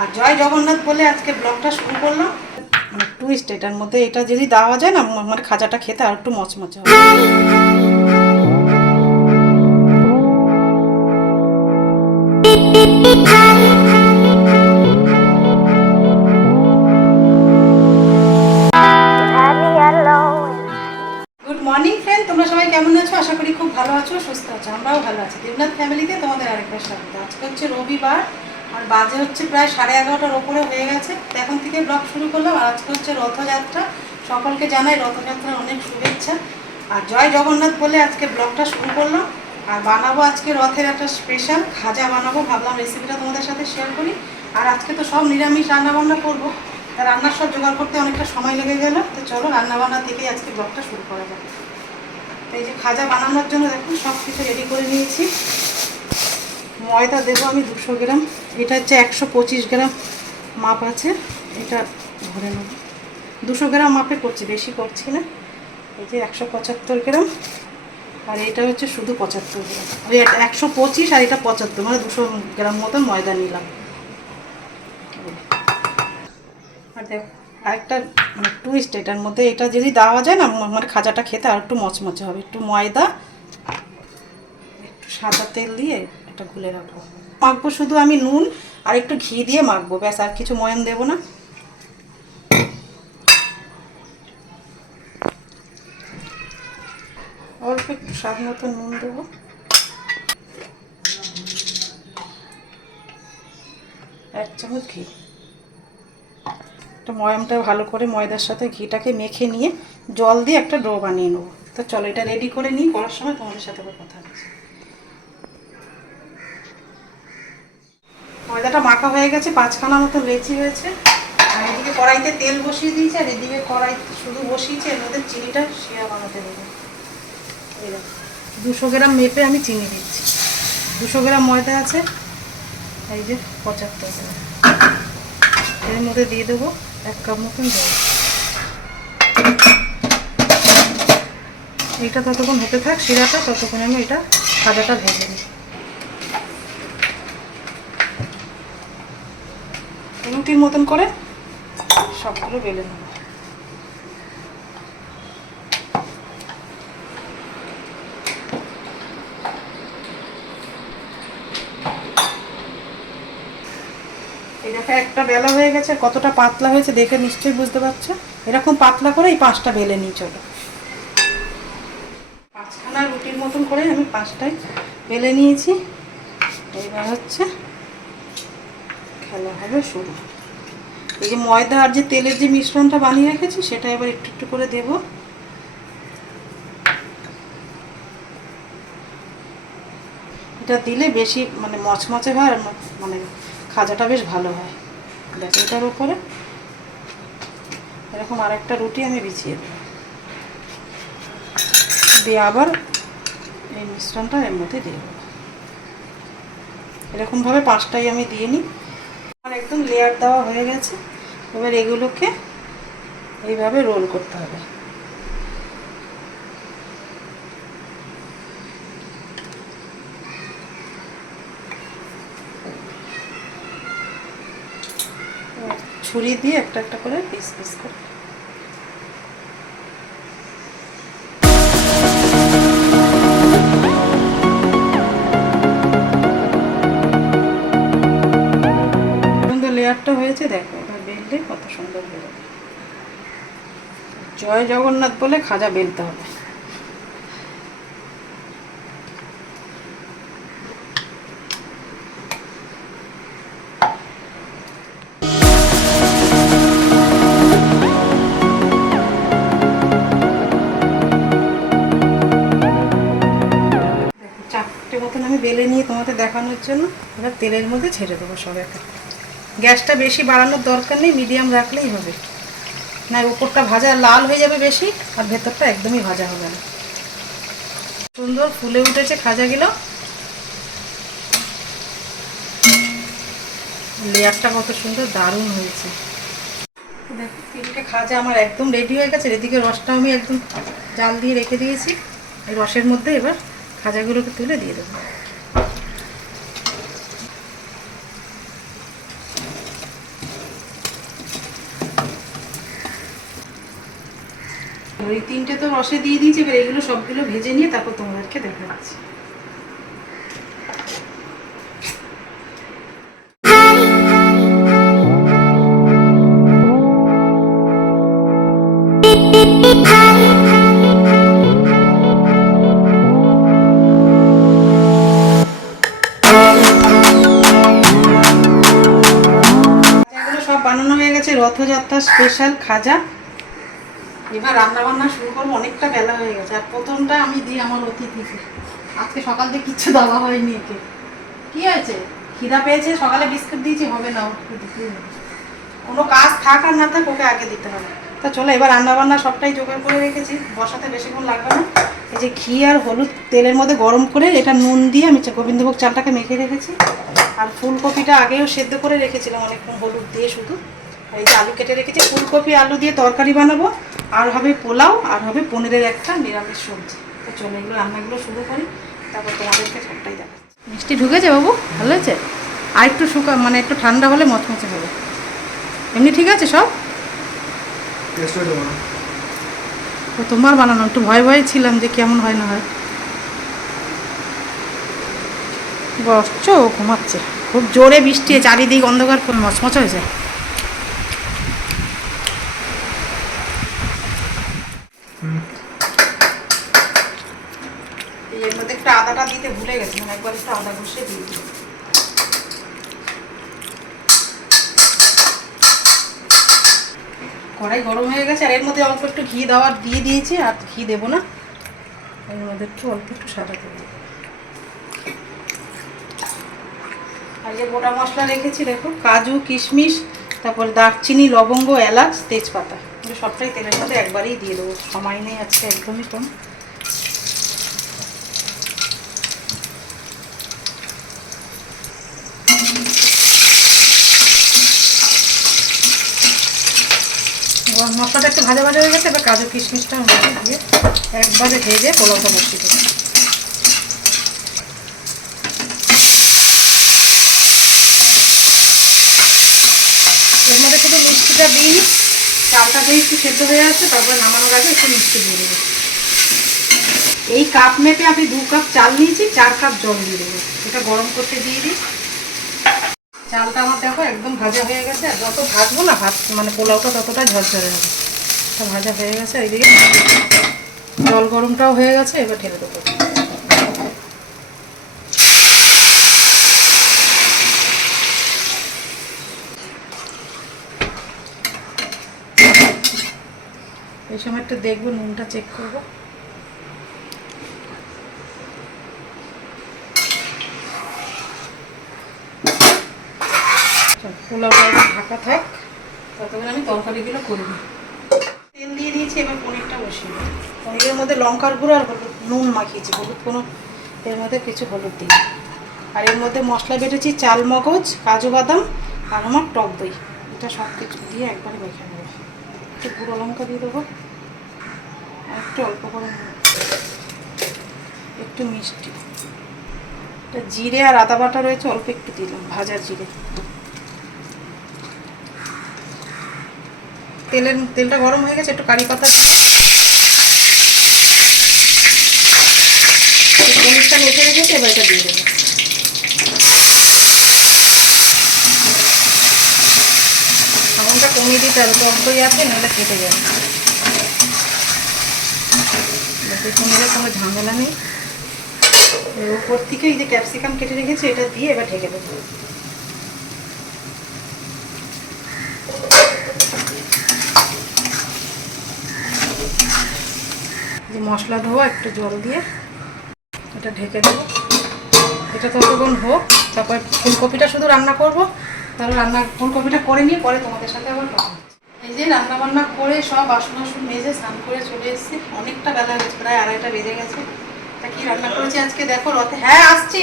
আর জয় জগন্নাথ বলে আজকে ব্লগটা শুরু করলাম। মানে টুইস্ট এটার মধ্যে এটা যদি দেওয়া যায় না মানে খাজাটা খেতে আর একটু মচমচে হবে। তোমরা সবাই কেমন আছো? আশা করি খুব ভালো আছো, সুস্থ আছো, আমরাও ভালো আছি। দেবনাথ ফ্যামিলিতে তোমাদের আরেকটা স্বাগত। আজকে হচ্ছে রবিবার আর বাজে হচ্ছে প্রায় সাড়ে এগারোটার ওপরে হয়ে গেছে। এখন থেকে ব্লগ শুরু করলাম। আর আজকে হচ্ছে রথযাত্রা। সকলকে জানাই রথযাত্রার অনেক শুভেচ্ছা। আর জয় জগন্নাথ বলে আজকে ব্লগটা শুরু করলাম। আর বানাবো আজকে রথের একটা স্পেশাল খাজা বানাবো। ভাবলাম রেসিপিটা তোমাদের সাথে শেয়ার করি। আর আজকে তো সব নিরামিষ রান্না বান্না করব। তা রান্নার সব জোগাড় করতে অনেকটা সময় লেগে গেল। তো চলো রান্না বান্না থেকেই আজকে ব্লগটা শুরু করা যাবে তো এই যে খাজা বানানোর জন্য দেখুন সব কিছু রেডি করে নিয়েছি। ময়দা দেবো আমি দুশো গ্রাম। এটা হচ্ছে একশো পঁচিশ গ্রাম মাপ আছে। এটা ধরে নেব। দুশো গ্রাম মাপে করছি, বেশি করছি না। এই যে একশো পঁচাত্তর গ্রাম। আর এটা হচ্ছে শুধু পঁচাত্তর গ্রাম। ওই একশো পঁচিশ আর এটা পঁচাত্তর মানে দুশো গ্রাম মতন ময়দা নিলাম। আর দেখো, আরেকটা মানে টুইস্ট এটার মধ্যে এটা যদি দেওয়া যায় না মানে খাজাটা খেতে আর একটু মচমচে হবে। একটু ময়দা, একটু সাদা তেল দিয়ে এটা গুলে রাখব। মাখবো শুধু আমি নুন আর একটু ঘি দিয়ে মাখবো, ব্যাস, আর কিছু ময়ন দেবো না। অল্প একটু স্বাদ মতো নুন দেবো। এক চামচ ঘি। একটা ময়ামটা ভালো করে ময়দার সাথে ঘিটাকে মেখে নিয়ে জল দিয়ে একটা ডো বানিয়ে নেব। তো চলো, এটা রেডি করে নিই, করার সময় তোমাদের সাথে কথা হচ্ছে ময়দাটা মাখা হয়ে গেছে, পাঁচখানা মতো লেচি হয়েছে। আর এদিকে কড়াইতে তেল বসিয়ে দিয়েছি, আর এদিকে কড়াইতে শুধু বসিয়েছি, এর মধ্যে চিনিটা শিরা বানাতে দেবো। দুশো গ্রাম মেপে আমি চিনি দিচ্ছি। দুশো গ্রাম ময়দা আছে, এই যে পঁচাত্তর গ্রাম। এর মধ্যে দিয়ে দেবো এক কাপ মতন জল। এইটা ততক্ষণ হতে থাক, শিরাটা ততক্ষণ আমি এটা ভাজাটা ভেজে নিই রুটির মতন করে সবগুলো বেলে নেব। একটা বেলা হয়ে গেছে, কতটা পাতলা হয়েছে দেখে নিশ্চয়ই বুঝতে পারছ? এরকম পাতলা করে এই পাঁচটা বেলে নিই চলো। পাঁচখানা রুটির মতন করে আমি পাঁচটাই বেলে নিয়েছি। এবার হচ্ছে খেলা হবে শুরু। এই যে ময়দা আর যে তেলের যে মিশ্রণটা বানিয়ে রেখেছি, সেটা এবার একটু একটু করে দেব। এটা দিলে বেশি মানে মচমচে হয় আর মানে খাজাটা বেশ ভালো হয়। দেখো এটার উপরে। এরকম আরেকটা রুটি আমি বিছিয়ে দেবো। দিয়ে আবার এই মিশ্রণটা এর মধ্যে দিয়ে দেবো। এরকমভাবে পাঁচটাই আমি দিয়ে নিই। একদম লেয়ার দেওয়া হয়ে গেছে। এবার এগুলোকে এইভাবে রোল করতে হবে। ছুরি দিয়ে একটা একটা করে পিস পিস করে। সুন্দর হয়েছে, দেখো এবার বেললে কত সুন্দর বেরোবে জয় জগন্নাথ বলে খাজা বেলতে হবে চারটে মতন আমি বেলে নিয়ে তোমাদের দেখানোর জন্য এবার তেলের মধ্যে ছেড়ে দেবো সব একটা। গ্যাসটা বেশি বাড়ানোর দরকার নেই, মিডিয়াম রাখলেই হবে। না, উপরটা ভাজা লাল হয়ে যাবে বেশি, আর ভেতরটা একদমই ভাজা হবে না। সুন্দর ফুলে উঠেছে খাজাগুলো। লেয়ারটা কত সুন্দর, দারুণ হয়েছে। দেখো খাজা আমার একদম রেডি হয়ে গেছে। এদিকে রসটা আমি একদম জাল দিয়ে রেখে দিয়েছি। রসের মধ্যে এবার খাজাগুলোকে তুলে দিয়ে দেবো। এই তিনটে তো রসে দিয়ে দিয়েছি, এবার এগুলো সবগুলো ভেজে নিয়ে তারপর তোমাদেরকে দেখাচ্ছি। রথযাত্রা স্পেশাল খাজা। এবার রান্না বান্না শুরু করব, অনেকটা বেলা হয়ে গেছে। আর প্রথমটা আমি দিই আমার অতিথিকে। আজকে সকাল থেকে কিচ্ছু দেওয়া হয়নি একে। কি হয়েছে? খিদা পেয়েছে, সকালে বিস্কুট দিয়েছি, হবে না। কোনো কাজ থাক আর না থাক, ওকে আগে দিতে হবে। তা চলো, এবার রান্না বান্না সবটাই জোগাড় করে রেখেছি। বসাতে বেশিক্ষণ লাগবে না। এই যে ঘি আর হলুদ তেলের মধ্যে গরম করে এটা নুন দিয়ে আমি গোবিন্দভোগ চালটাকে মেখে রেখেছি। আর ফুলকপিটা আগেও সেদ্ধ করে রেখেছিলাম অনেকক্ষণ হলুদ দিয়ে শুধু। এই যে আলু কেটে রেখেছি ফুলকপি আলু দিয়ে তরকারি বানাবো। আর হবে পোলাও আর হবে পনিরের একটা নিরামিষ সবজি। তো চলো এগুলো রান্নাগুলো শুরু করি তারপর তোমাদেরকে সবটাই দেখাচ্ছি। মিষ্টি ঢুকেছে বাবু? ভালো হয়েছে? আর একটু শুকা মানে একটু ঠান্ডা হলে মচমচে হবে। এমনি ঠিক আছে সব? তো তোমার বানানো একটু ভয় ভয়ে ছিলাম যে কেমন হয় না হয়। বসছো ঘুমাচ্ছে। খুব জোরে বৃষ্টি চারিদিক অন্ধকার ফুল মচমচ হয়েছে হুম এই এর মধ্যে একটু আদাটা দিতে ভুলে গেছি মানে একবার একটু আদা ঘষে দিয়ে দিই কড়াই গরম হয়ে গেছে, আর এর মধ্যে অল্প একটু ঘি দেওয়ার দিয়ে দিয়েছি, আর ঘি দেবো না। এর মধ্যে একটু, অল্প একটু সাদা করে আর যে গোটা মশলা রেখেছি, দেখো, কাজু, কিশমিশ, তারপর দারচিনি, লবঙ্গ, এলাচ, তেজপাতা। সবটাই তেলের মধ্যে একবারেই দিয়ে দেবো। সময় নেই আজকে একদমই কম। এবার মশলাটা একটু ভাজা ভাজা হয়ে গেছে, এবার কাজু কিশমিশটা মধ্যে দিয়ে একবারে ভেজে পোলাওটা বসিয়ে দেবো এর মধ্যে শুধু মিষ্টিটা দিই, চালটা দিয়ে একটু সেদ্ধ হয়ে আসছে, তারপরে নামানোর আগে একটু মিষ্টি দিয়ে দেবো। এই কাপ মেপে আমি দু কাপ চাল নিয়েছি, চার কাপ জল দিয়ে দেবো। এটা গরম করতে দিয়ে দিই। চালটা আমার দেখো একদম ভাজা হয়ে গেছে, আর যত ভাজবো না ভাত মানে পোলাওটা ততটা ঝরঝরে হবে। তা ভাজা হয়ে গেছে, এইদিকে জল গরমটাও হয়ে গেছে, এবার ঢেলে দেবো। এই সময় একটু দেখব, নুনটা চেক করব চল, পোলাওটা ঢাকা থাক ততক্ষণ আমি তরকারিগুলো করে নিই তেল দিয়ে দিয়েছি, এবার পনিরটা বসিয়ে দিই। পনিরের মধ্যে লঙ্কার গুঁড়ো আর হলুদ, নুন মাখিয়েছি, হলুদ কোনো, এর মধ্যে কিছু হলুদ দিই আর এর মধ্যে মশলা বেটেছি, চাল মগজ, কাজু বাদাম আর আমার টক দই। এটা সব কিছু দিয়ে একবারে মেখে নেব। একটু গুঁড়ো লঙ্কা দিয়ে দেবো। আর একটু অল্প করে একটু মিষ্টি। জিরে আর আদা বাটা রয়েছে, অল্প একটু দিলাম, ভাজা জিরে। তেলের তেলটা গরম হয়ে গেছে, একটু কারি পাতা পনিরটা মেখে রেখেছি, এবার এটা দিয়ে দেবো। আগুনটা কমিয়ে দিতে হবে, তো অল্পই আছে, নাহলে কেটে যাবে। পনিরের কোনো ঝামেলা নেই। এর উপর থেকে এই যে ক্যাপসিকাম কেটে রেখেছি, এটা দিয়ে এবার ঢেকে দেবো। যে মশলা ধোয়া, একটু জল দিয়ে এটা ঢেকে দেবো। এটা ততক্ষণ হোক, তারপর ফুলকপিটা শুধু রান্না করব। তাহলে রান্না, ফুলকপিটা করে নিয়ে পরে তোমাদের সাথে আবার এই যে রান্না বান্না করে সব বাসন বাসন মেজে স্নান করে চলে এসেছি। অনেকটা বেলা হয়েছে প্রায় আড়াইটা বেজে গেছে। তা কি রান্না করেছি আজকে? দেখো, রথে হ্যাঁ আসছি।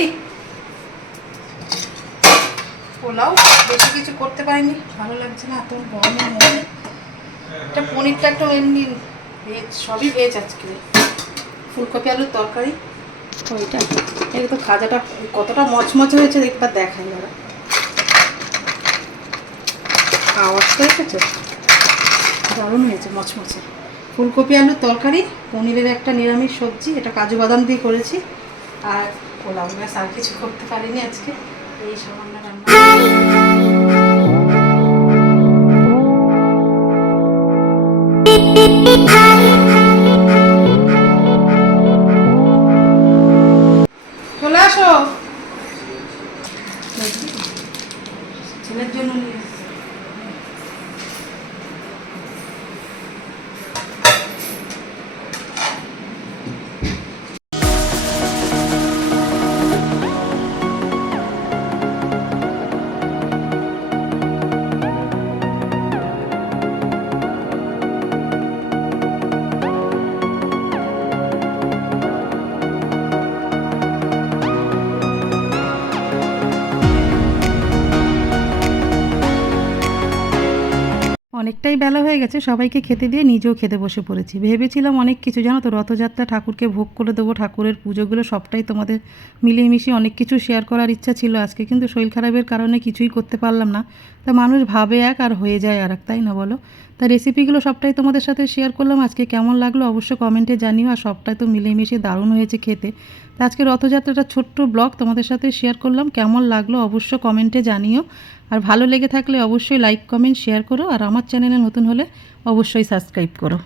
পোলাও, বেশি কিছু করতে পারিনি। ভালো লাগছে না, এত গরমের মধ্যে এটা পনিরটা একটু এমনি ভেজ সবই ভেজ আজকে। ফুলকপি আলুর তরকারি। ওইটা। এই তো খাজাটা কতটা মচমচে হয়েছে একবার দেখাই ওরা আওয়াজটা এসেছে? দারুণ হয়েছে মচমচে। ফুলকপি আলুর তরকারি পনিরের একটা নিরামিষ সবজি এটা কাজু বাদাম দিয়ে করেছি। আর পোলাও ব্যাস আর কিছু করতে পারিনি আজকে। এই সামান্য রান্না। অনেকটাই বেলা হয়ে গেছে, সবাইকে খেতে দিয়ে নিজেও খেতে বসে পড়েছি। ভেবেছিলাম অনেক কিছু, জানো তো, রথযাত্রা ঠাকুরকে ভোগ করে দেবো, ঠাকুরের পুজোগুলো সবটাই তোমাদের মিলিয়ে মিশিয়ে অনেক কিছু শেয়ার করার ইচ্ছা ছিল আজকে, কিন্তু শরীর খারাপের কারণে কিছুই করতে পারলাম না। তা মানুষ ভাবে এক আর হয়ে যায় আর এক তাই না বলো? তা রেসিপিগুলো সবটাই তোমাদের সাথে শেয়ার করলাম, আজকে কেমন লাগল অবশ্যই কমেন্টে জানিও, আর সবটাই তো মিলিয়ে মিশিয়ে দারুণ হয়েছে খেতে। তা আজকে রথযাত্রাটা ছোট্ট ব্লগ তোমাদের সাথে শেয়ার করলাম, কেমন লাগল অবশ্যই কমেন্টে জানিও। আর ভালো লেগে থাকলে অবশ্যই লাইক কমেন্ট শেয়ার করো। আর আমার চ্যানেলে নতুন হলে অবশ্যই সাবস্ক্রাইব করো।